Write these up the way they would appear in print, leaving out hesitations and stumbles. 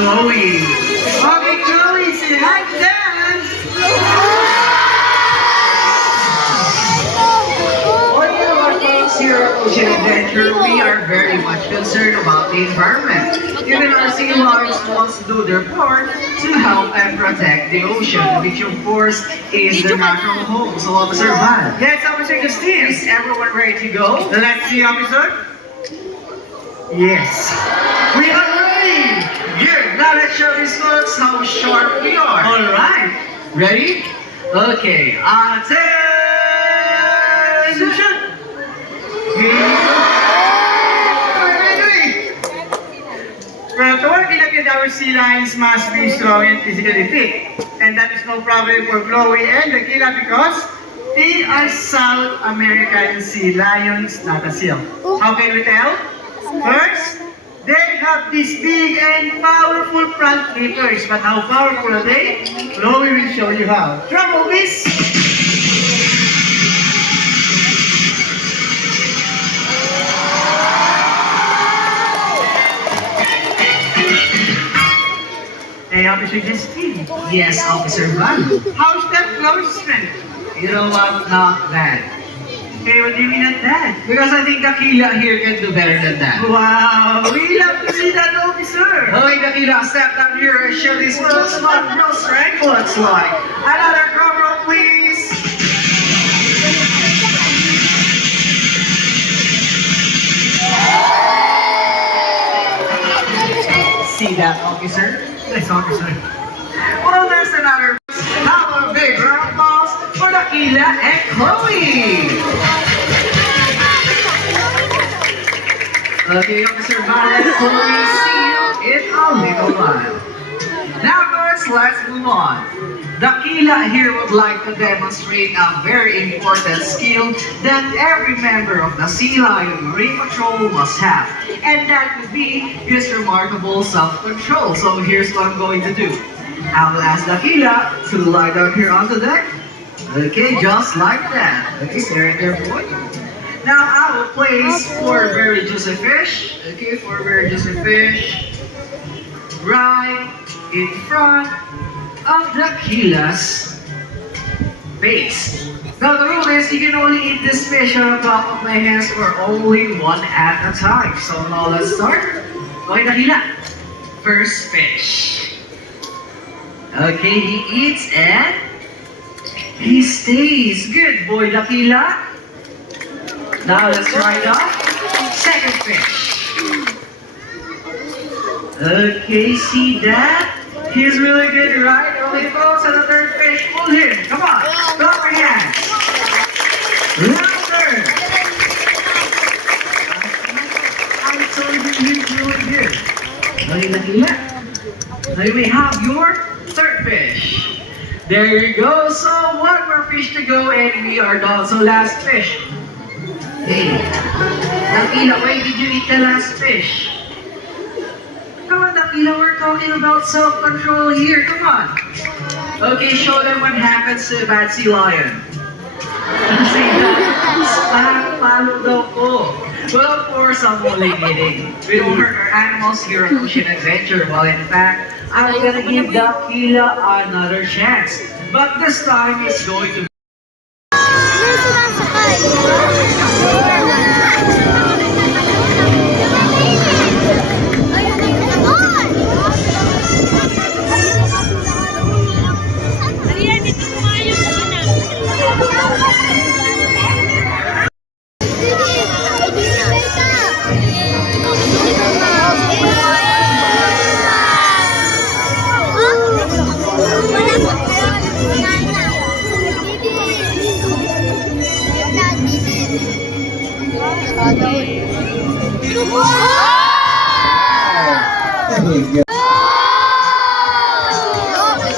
Chloe. Okay, Chloe, say hi, Dan! Well, you know what, folks, here at Ocean Adventure, we are very much concerned about the environment. Even our sea lions wants to do their part to help and protect the ocean, which of course is the natural home. So, Officer Van, Yes, Officer Justine. is everyone ready to go? Let's see, Officer. Yes. We are ready! Good. Now let's show these folks how sharp we are. Alright. Ready? Okay. Attention! Well, to work in again, our sea lions must be strong and physically fit. And that is no problem for Chloe and Dakila because they are South American sea lions, not a seal. How can we tell? First, they have these big and powerful front flippers. But how powerful are they? Chloe will show you how. Trouble, miss! Hey, Officer Justine. Yes, Officer Van. How's that Chloe's strength? You know what? Not bad. Hey, what do you mean at that? Because I think Dakila here can do better than that. Wow, we love to see that, officer. Okay, Dakila, step down here and show these folks what real strength looks like. Another drum roll, please. See that, officer? Yes, officer. Well, there's another. Have a big round of applause for Dakila and Chloe. Okay, Officer Van and Chloe, see you in a little while. Now, guys, let's move on. Dakila here would like to demonstrate a very important skill that every member of the Sea Lion Marine Patrol must have. And that would be his remarkable self-control. So here's what I'm going to do. I will ask Dakila to lie down here on the deck. Okay, just like that. Okay, stay right there, boy. Now I will place four very juicy fish. Okay, four very juicy fish. Right in front of Dakila's face. Now the rule is you can only eat this fish on the top of my hands or only one at a time. So now let's start. Okay, Dakila. First fish. Okay, he eats and he stays. Good boy, Dakila. Now let's try it out. Second fish. Okay, see that? He's really good, right? Okay, folks, and the third fish. Pull him. Come on. Clap your hands. Louder. I told you he's really good. Okay, Dakila. Now you may have your third fish. There you go. So one more fish to go and we are done. So last fish. Hey, Dakila, why did you eat the last fish? Come on, Dakila, we're talking about self-control here. Come on. Okay, show them what happens to a bad sea lion. See that? Follow daw po. Well, of course, I'm only kidding. We don't hurt our animals here at Ocean Adventure. Well, in fact, I'm gonna give Dakila another chance. But this time, it's going to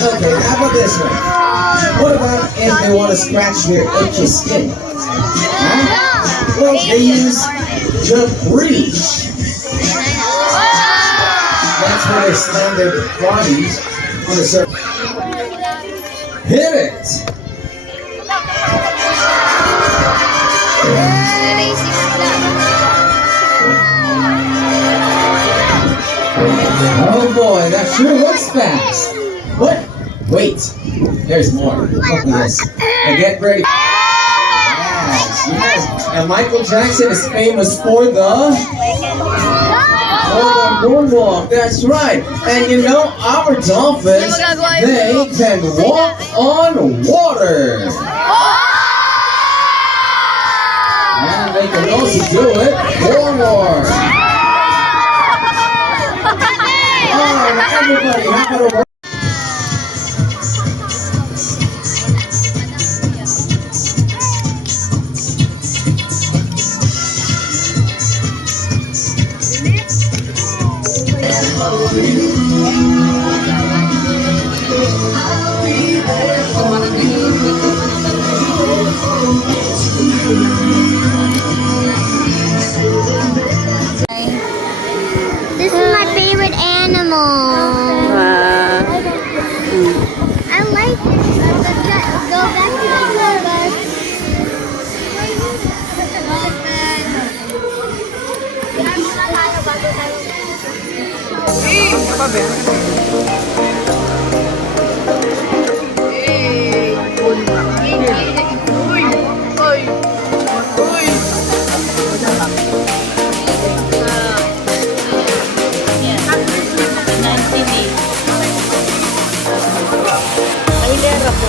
Okay, how about this one? What about if they want to scratch their itchy skin? Huh? Well, they use the breach. That's where they slam their bodies on the surface. Hit it! Oh boy, that sure looks fast. But wait, there's more. Look at this. Now get ready. Yes. And Michael Jackson is famous for the moonwalk. That's right. And you know, our dolphins, they can walk on water. And they can also do it forward. Alright, everybody, how about a This is my favorite animal. I like it. Go back to the tour bus. Nailera ko.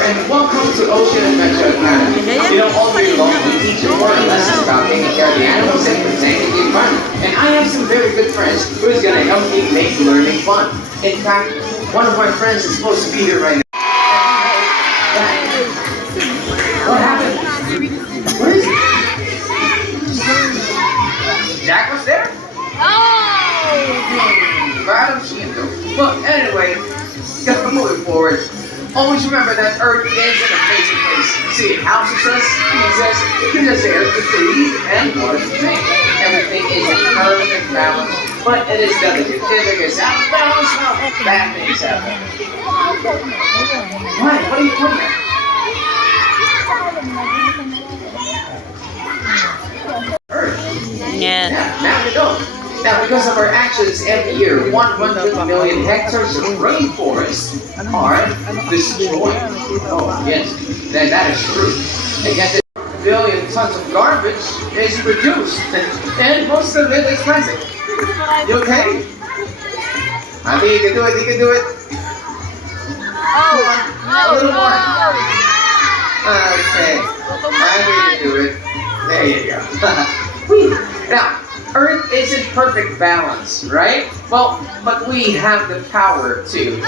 And welcome to Ocean Adventure Academy. You know, all year long we teach important lessons about taking care of the animals and protecting the environment. And I have some very good friends who's going to help me make learning fun. In fact, one of my friends is supposed to be here right now. What happened? Where is he? Jack was there? Oh! I don't see him though. Well, anyway, moving forward. Always remember that Earth is an amazing place. See, it houses us, feeds us, gives us air to breathe and water to drink. Everything is in perfect balance, but it is delicate. If it gets out of balance, well, bad things happen. Why? What are you doing there? Earth. Yes. Yeah, now you know. Now, because of our actions every year, 100 million hectares of rainforest are destroyed. Oh, yes, that is true. And yet, a billion tons of garbage is produced, and most of it is plastic. You okay? I think you can do it, you can do it. Come on, a little more. Okay, I think you can do it. There you go. Now, Earth is in perfect balance, right? Well, but we have the power to.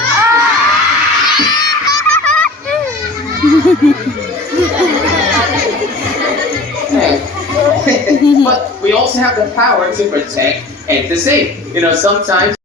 But we also have the power to protect and to save. You know, sometimes.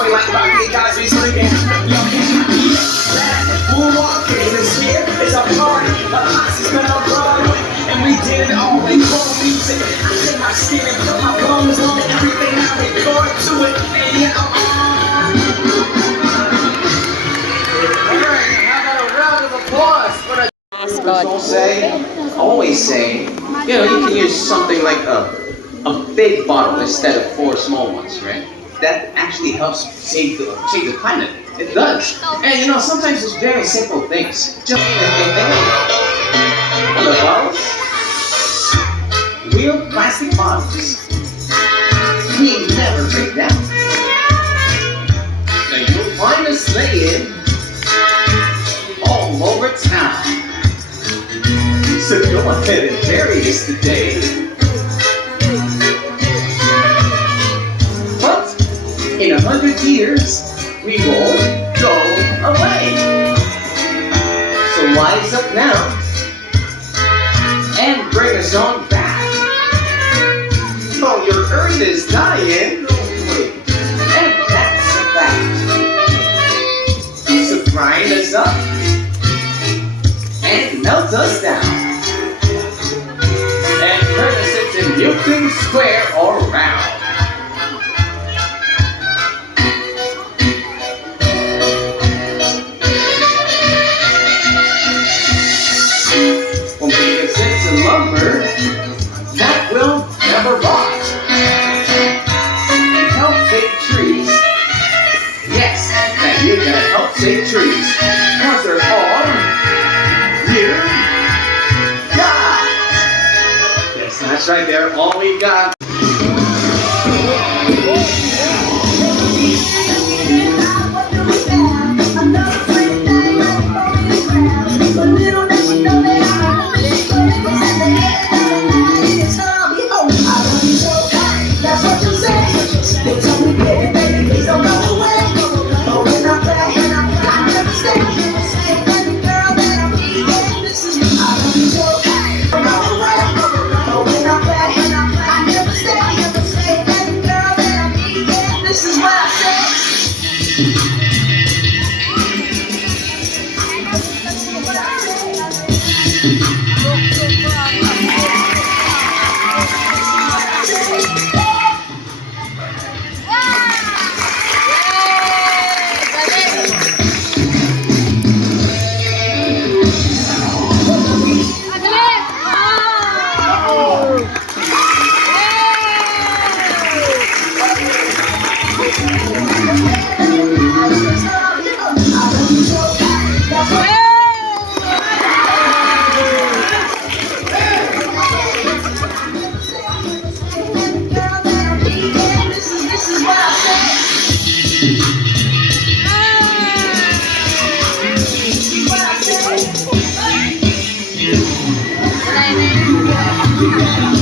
Sway like rock, you guys be sleeping. Yo, moonwalking in the sphere. It's a party, a posse's gonna run. And we did it all in cold music. I take my skin and put my bones on everything I record to it. And yeah, I'm on. Alright, how about a round of applause for the always say, you know, you can use something like a big bottle instead of 4 small ones, right? That actually helps save the planet. It does. And you know, sometimes it's very simple things. Just the bottles, real plastic bottles. We never break down. Now you'll find us laying all over town. So go ahead and bury us today. But in 100 years, we won't go away. So wise up now and bring us on back. Oh, your earth is dying. And that's a fact. So grind us up and melt us down. And turn us into Newton Square or round. We'll make us into lumber that will never rot. And help save trees. Yes, that you're gonna help save trees. Because they're all you got. Yes, that's right there. All we got. Yeah.